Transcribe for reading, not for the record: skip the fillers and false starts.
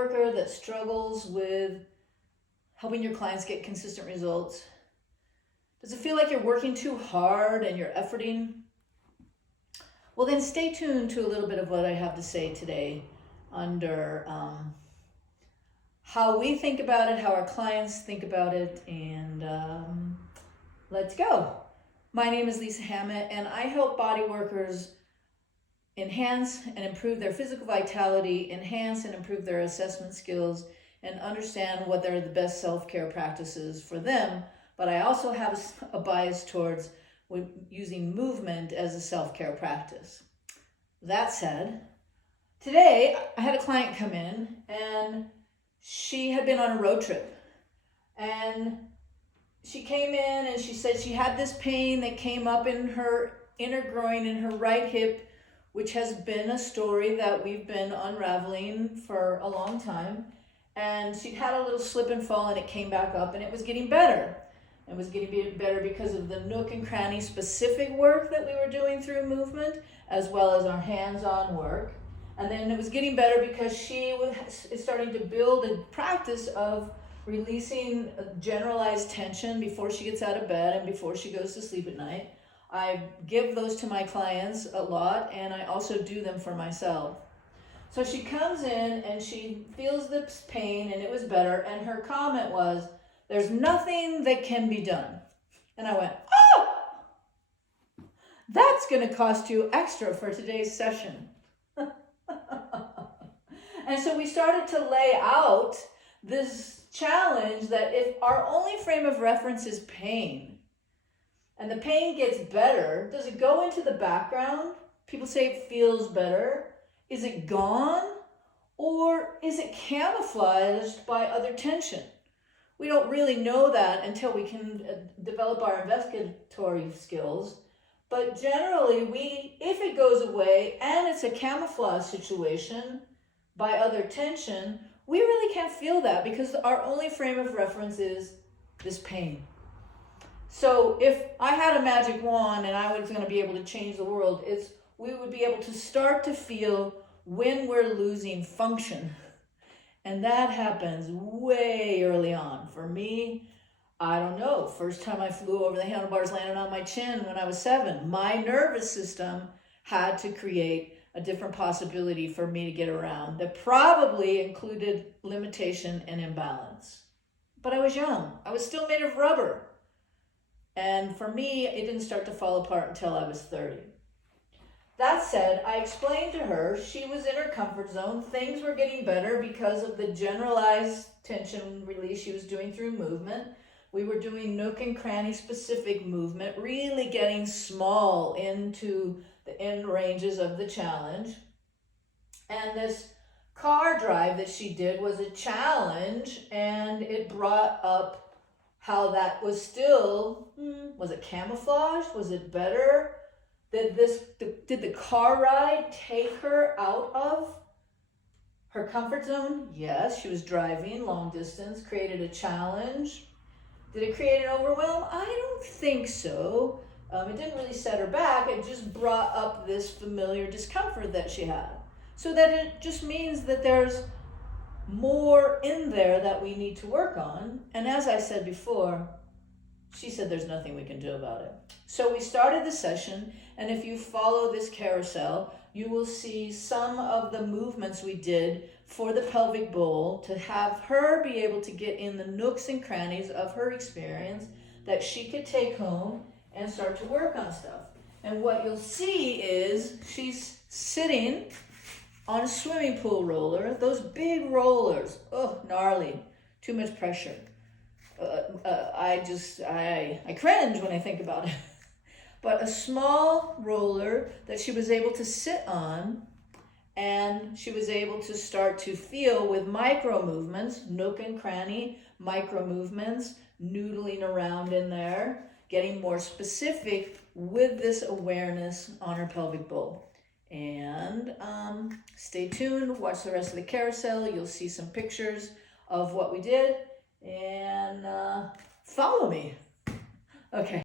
worker that struggles with helping your clients get consistent results? Does it feel like you're working too hard and you're efforting? Well, then stay tuned to a little bit of what I have to say today under how we think about it, how our clients think about it, and let's go. My name is Lisa Hammett, and I help body workers enhance and improve their physical vitality, enhance and improve their assessment skills, and understand what are the best self-care practices for them. But I also have a bias towards using movement as a self-care practice. That said, today I had a client come in and she had been on a road trip, and she came in and she said she had this pain that came up in her inner groin in her right hip, which has been a story that we've been unraveling for a long time. And she'd had a little slip and fall and it came back up, and it was getting better. It was getting better because of the nook and cranny specific work that we were doing through movement, as well as our hands-on work. And then it was getting better because she is starting to build a practice of releasing generalized tension before she gets out of bed and before she goes to sleep at night. I give those to my clients a lot, and I also do them for myself. So she comes in and she feels this pain, and it was better, and her comment was, "There's nothing that can be done." And I went, "Oh, that's going to cost you extra for today's session." And so we started to lay out this challenge that if our only frame of reference is pain, and the pain gets better, does it go into the background? People say it feels better. Is it gone? Or is it camouflaged by other tension? We don't really know that until we can develop our investigatory skills. But generally, if it goes away and it's a camouflage situation by other tension, we really can't feel that because our only frame of reference is this pain. So if I had a magic wand and I was going to be able to change the world, we would be able to start to feel when we're losing function. And that happens way early on. For me, I don't know, first time I flew over the handlebars landed on my chin when I was 7. My nervous system had to create a different possibility for me to get around that probably included limitation and imbalance. But I was young. I was still made of rubber. And for me, it didn't start to fall apart until I was 30. That said, I explained to her she was in her comfort zone. Things were getting better because of the generalized tension release she was doing through movement. We were doing nook and cranny specific movement, really getting small into the end ranges of the challenge. And this car drive that she did was a challenge, and it brought up how that was still, was it camouflage? Was it better? Did the car ride take her out of her comfort zone? Yes, she was driving long distance, created a challenge. Did it create an overwhelm? I don't think so. It didn't really set her back. It just brought up this familiar discomfort that she had. So that it just means that there's more in there that we need to work on. And as I said before, she said there's nothing we can do about it. So we started the session, and if you follow this carousel, you will see some of the movements we did for the pelvic bowl to have her be able to get in the nooks and crannies of her experience that she could take home and start to work on stuff. And what you'll see is she's sitting on a swimming pool roller, those big rollers, gnarly, too much pressure. I cringe when I think about it. But a small roller that she was able to sit on, and she was able to start to feel with micro movements, nook and cranny, micro movements, noodling around in there, getting more specific with this awareness on her pelvic bowl. And stay tuned, watch the rest of the carousel. You'll see some pictures of what we did, and follow me. Okay.